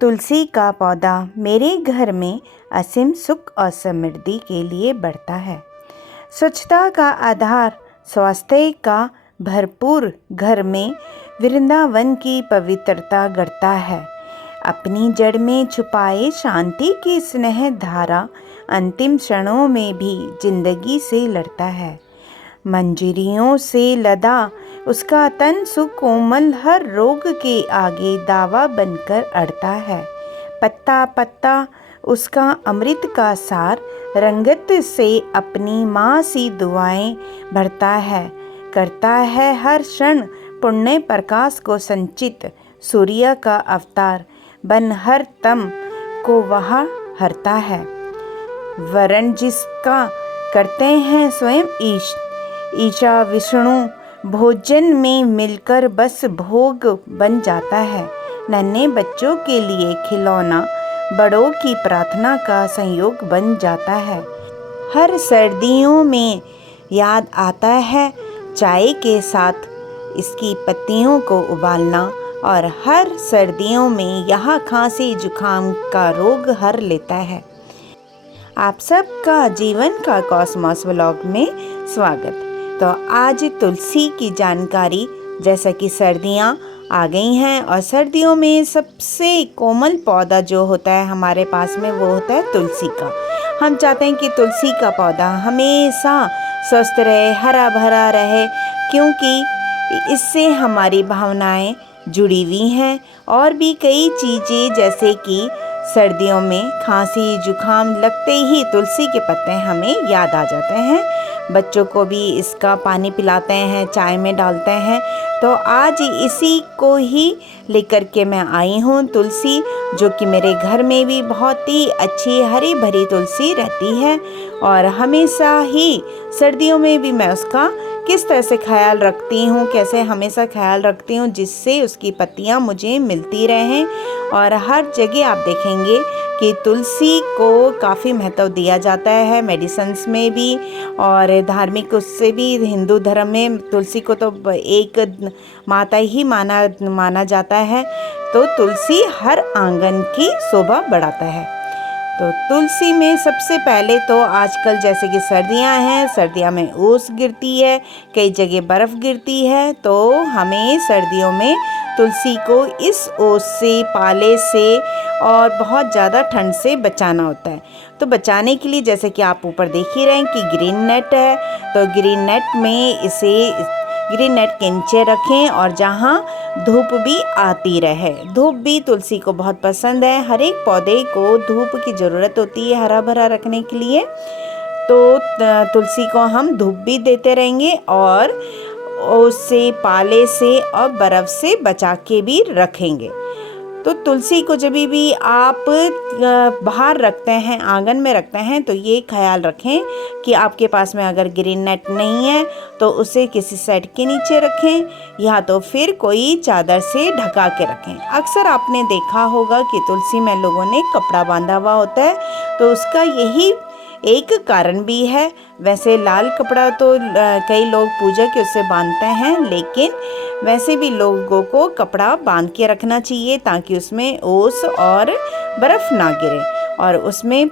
तुलसी का पौधा मेरे घर में असीम सुख और समृद्धि के लिए बढ़ता है। स्वच्छता का आधार, स्वास्थ्य का भरपूर घर में वृंदावन की पवित्रता गढ़ता है। अपनी जड़ में छुपाए शांति की स्नेह धारा अंतिम क्षणों में भी जिंदगी से लड़ता है। मंजरियों से लदा उसका तन सुकोमल हर रोग के आगे दावा बनकर अड़ता है। पत्ता पत्ता उसका अमृत का सार रंगत से अपनी माँ सी दुआएं भरता है। करता है हर क्षण पुण्य प्रकाश को संचित, सूर्य का अवतार बन हर तम को वह हरता है। वरण जिसका करते हैं स्वयं ईशा विष्णु भोजन में मिलकर बस भोग बन जाता है। नन्हे बच्चों के लिए खिलौना बड़ों की प्रार्थना का संयोग बन जाता है। हर सर्दियों में याद आता है चाय के साथ इसकी पत्तियों को उबालना, और हर सर्दियों में यह खांसी जुकाम का रोग हर लेता है। आप सबका जीवन का कॉस्मॉस व्लॉग में स्वागत। तो आज तुलसी की जानकारी, जैसा कि सर्दियां आ गई हैं और सर्दियों में सबसे कोमल पौधा जो होता है हमारे पास में वो होता है तुलसी का। हम चाहते हैं कि तुलसी का पौधा हमेशा स्वस्थ रहे, हरा भरा रहे, क्योंकि इससे हमारी भावनाएं जुड़ी हुई हैं। और भी कई चीज़ें, जैसे कि सर्दियों में खांसी जुकाम लगते ही तुलसी के पत्ते हमें याद आ जाते हैं। बच्चों को भी इसका पानी पिलाते हैं, चाय में डालते हैं। तो आज इसी को ही लेकर के मैं आई हूँ, तुलसी, जो कि मेरे घर में भी बहुत ही अच्छी हरी भरी तुलसी रहती है। और हमेशा ही सर्दियों में भी मैं उसका किस तरह से ख्याल रखती हूँ, कैसे हमेशा ख्याल रखती हूँ जिससे उसकी पत्तियाँ मुझे मिलती रहें। और हर जगह आप देखेंगे कि तुलसी को काफ़ी महत्व दिया जाता है, मेडिसिन्स में भी और धार्मिक उससे भी। हिंदू धर्म में तुलसी को तो एक माता ही माना जाता है। तो तुलसी हर आंगन की शोभा बढ़ाता है। तो तुलसी में सबसे पहले तो आजकल जैसे कि सर्दियां हैं, सर्दियों में ओस गिरती है, कई जगह बर्फ़ गिरती है। तो हमें सर्दियों में तुलसी को इस ओस से, पाले से और बहुत ज़्यादा ठंड से बचाना होता है। तो बचाने के लिए जैसे कि आप ऊपर देख ही रहे हैं कि ग्रीन नेट है, तो ग्रीन नेट में ग्रीन नेट के नीचे रखें और जहाँ धूप भी आती रहे। धूप भी तुलसी को बहुत पसंद है। हर एक पौधे को धूप की ज़रूरत होती है हरा भरा रखने के लिए। तो तुलसी को हम धूप भी देते रहेंगे और उससे, पाले से और बर्फ़ से बचा के भी रखेंगे। तो तुलसी को जब भी आप बाहर रखते हैं, आंगन में रखते हैं, तो ये ख्याल रखें कि आपके पास में अगर ग्रीन नेट नहीं है तो उसे किसी सेट के नीचे रखें या तो फिर कोई चादर से ढका के रखें। अक्सर आपने देखा होगा कि तुलसी में लोगों ने कपड़ा बांधा हुआ होता है, तो उसका यही एक कारण भी है। वैसे लाल कपड़ा तो कई लोग पूजा के उससे बांधते हैं, लेकिन वैसे भी लोगों को कपड़ा बांध के रखना चाहिए ताकि उसमें ओस और बर्फ़ ना गिरे। और उसमें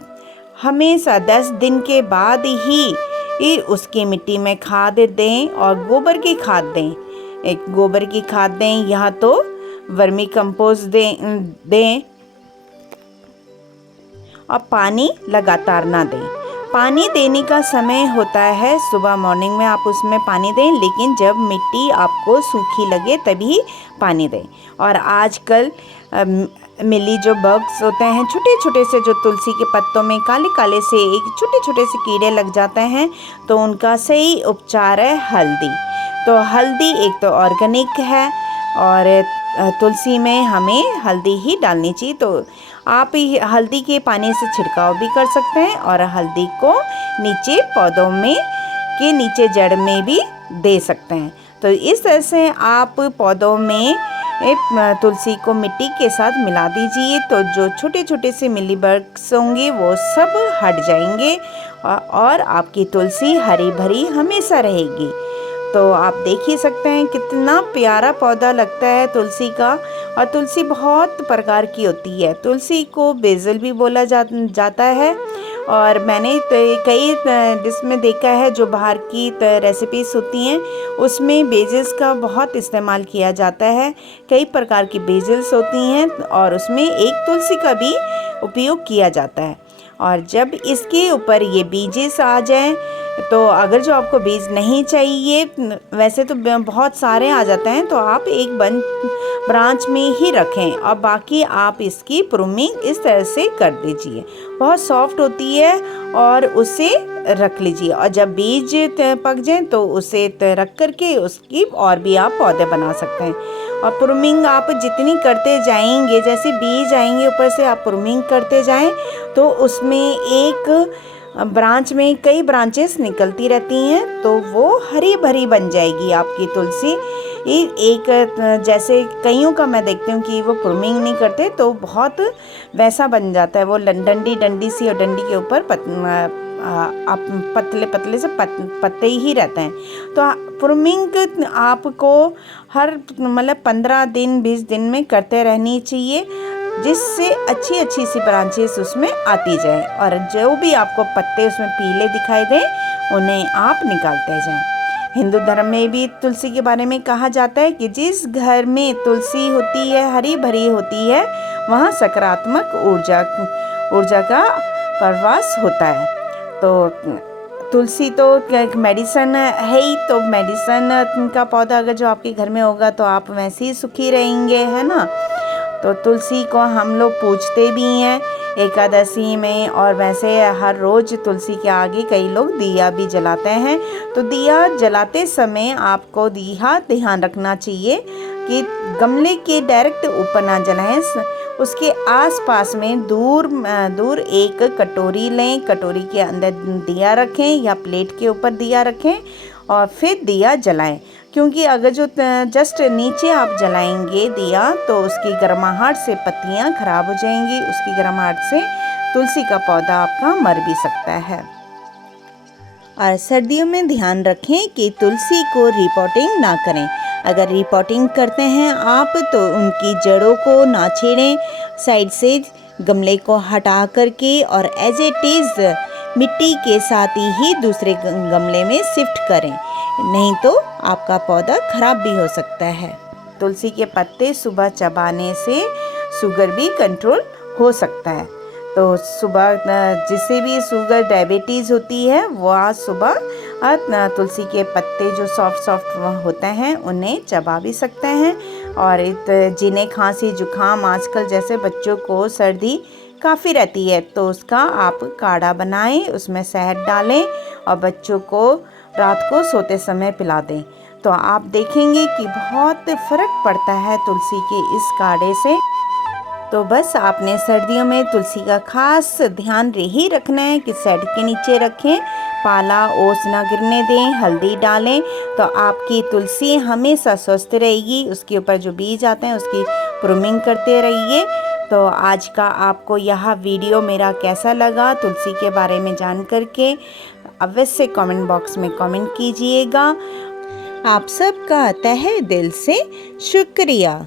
हमेशा 10 दिन के बाद ही उसकी मिट्टी में खाद दें और गोबर की खाद दें। एक गोबर की खाद दें या तो वर्मी कंपोस्ट दें और पानी लगातार ना दें। पानी देने का समय होता है सुबह मॉर्निंग में, आप उसमें पानी दें, लेकिन जब मिट्टी आपको सूखी लगे तभी पानी दें। और आजकल मिली जो बग्स होते हैं, छोटे छोटे से, जो तुलसी के पत्तों में काले काले से एक छोटे छोटे से कीड़े लग जाते हैं, तो उनका सही उपचार है हल्दी। तो हल्दी एक तो ऑर्गेनिक है और तुलसी में हमें हल्दी ही डालनी चाहिए। तो आप हल्दी के पानी से छिड़काव भी कर सकते हैं और हल्दी को नीचे पौधों में के नीचे जड़ में भी दे सकते हैं। तो इस तरह से आप पौधों में तुलसी को मिट्टी के साथ मिला दीजिए, तो जो छोटे छोटे से मिली बग्स होंगे वो सब हट जाएंगे और आपकी तुलसी हरी भरी हमेशा रहेगी। तो आप देख ही सकते हैं कितना प्यारा पौधा लगता है तुलसी का। और तुलसी बहुत प्रकार की होती है। तुलसी को बेसल भी बोला जाता है। और मैंने कई डिश में देखा है, जो बाहर की रेसिपीज होती हैं उसमें बेजल्स का बहुत इस्तेमाल किया जाता है। कई प्रकार की बेजल्स होती हैं और उसमें एक तुलसी का भी उपयोग किया जाता है। और जब इसके ऊपर ये बीजेस आ जाएं, तो अगर जो आपको बीज नहीं चाहिए, वैसे तो बहुत सारे आ जाते हैं, तो आप एक ब्रांच में ही रखें और बाकी आप इसकी प्रूनिंग इस तरह से कर दीजिए। बहुत सॉफ्ट होती है और उसे रख लीजिए, और जब बीज पक जाएं तो उसे रख करके उसकी और भी आप पौधे बना सकते हैं। और प्रूनिंग आप जितनी करते जाएंगे, जैसे बीज आएंगे ऊपर से आप प्रूनिंग करते जाएं, तो उसमें एक ब्रांच में कई ब्रांचेस निकलती रहती हैं, तो वो हरी भरी बन जाएगी आपकी तुलसी। एक जैसे कईयों का मैं देखती हूँ कि वो प्रूनिंग नहीं करते, तो बहुत वैसा बन जाता है, वो डंडी सी, और डंडी के ऊपर पतले पतले से पत्ते ही रहते हैं। तो प्रूनिंग आपको हर 15 दिन 20 दिन में करते रहनी चाहिए, जिससे अच्छी अच्छी सी ब्रांचेस उसमें आती जाए, और जो भी आपको पत्ते उसमें पीले दिखाई दें उन्हें आप निकालते जाएं। हिंदू धर्म में भी तुलसी के बारे में कहा जाता है कि जिस घर में तुलसी होती है, हरी भरी होती है, वहाँ सकारात्मक ऊर्जा का प्रवास होता है। तो तुलसी तो मेडिसन है ही, तो मेडिसन का पौधा अगर जो आपके घर में होगा तो आप वैसे ही सुखी रहेंगे, है ना। तो तुलसी को हम लोग पूजते भी हैं एकादशी में, और वैसे हर रोज़ तुलसी के आगे कई लोग दिया भी जलाते हैं। तो दिया जलाते समय आपको ध्यान रखना चाहिए कि गमले के डायरेक्ट ऊपर ना जलाएं, उसके आसपास में दूर एक कटोरी लें, कटोरी के अंदर दिया रखें या प्लेट के ऊपर दिया रखें और फिर दिया जलाएं। क्योंकि अगर जो जस्ट नीचे आप जलाएंगे दिया, तो उसकी गर्माहट से पत्तियां खराब हो जाएंगी, उसकी गर्माहट से तुलसी का पौधा आपका मर भी सकता है। और सर्दियों में ध्यान रखें कि तुलसी को रिपोर्टिंग ना करें। अगर रिपोर्टिंग करते हैं आप, तो उनकी जड़ों को ना छेड़ें, साइड से गमले को हटा करके और एज इट इज़ मिट्टी के साथ ही दूसरे गमले में शिफ्ट करें, नहीं तो आपका पौधा खराब भी हो सकता है। तुलसी के पत्ते सुबह चबाने से शुगर भी कंट्रोल हो सकता है। तो सुबह जिसे भी शुगर डायबिटीज़ होती है, वह सुबह तुलसी के पत्ते जो सॉफ्ट होते हैं उन्हें चबा भी सकते हैं। और जिन्हें खांसी जुकाम, आजकल जैसे बच्चों को सर्दी काफ़ी रहती है, तो उसका आप काढ़ा बनाएं, उसमें शहद डालें और बच्चों को रात को सोते समय पिला दें, तो आप देखेंगे कि बहुत फ़र्क पड़ता है तुलसी के इस काढ़े से। तो बस आपने सर्दियों में तुलसी का खास ध्यान ही रखना है कि शेड के नीचे रखें, पाला ओस ना गिरने दें, हल्दी डालें, तो आपकी तुलसी हमेशा स्वस्थ रहेगी। उसके ऊपर जो बीज आते हैं उसकी प्रूनिंग करते रहिए। तो आज का आपको यह वीडियो मेरा कैसा लगा तुलसी के बारे में जान करके अवश्य कमेंट बॉक्स में कमेंट कीजिएगा। आप सबका तहे दिल से शुक्रिया।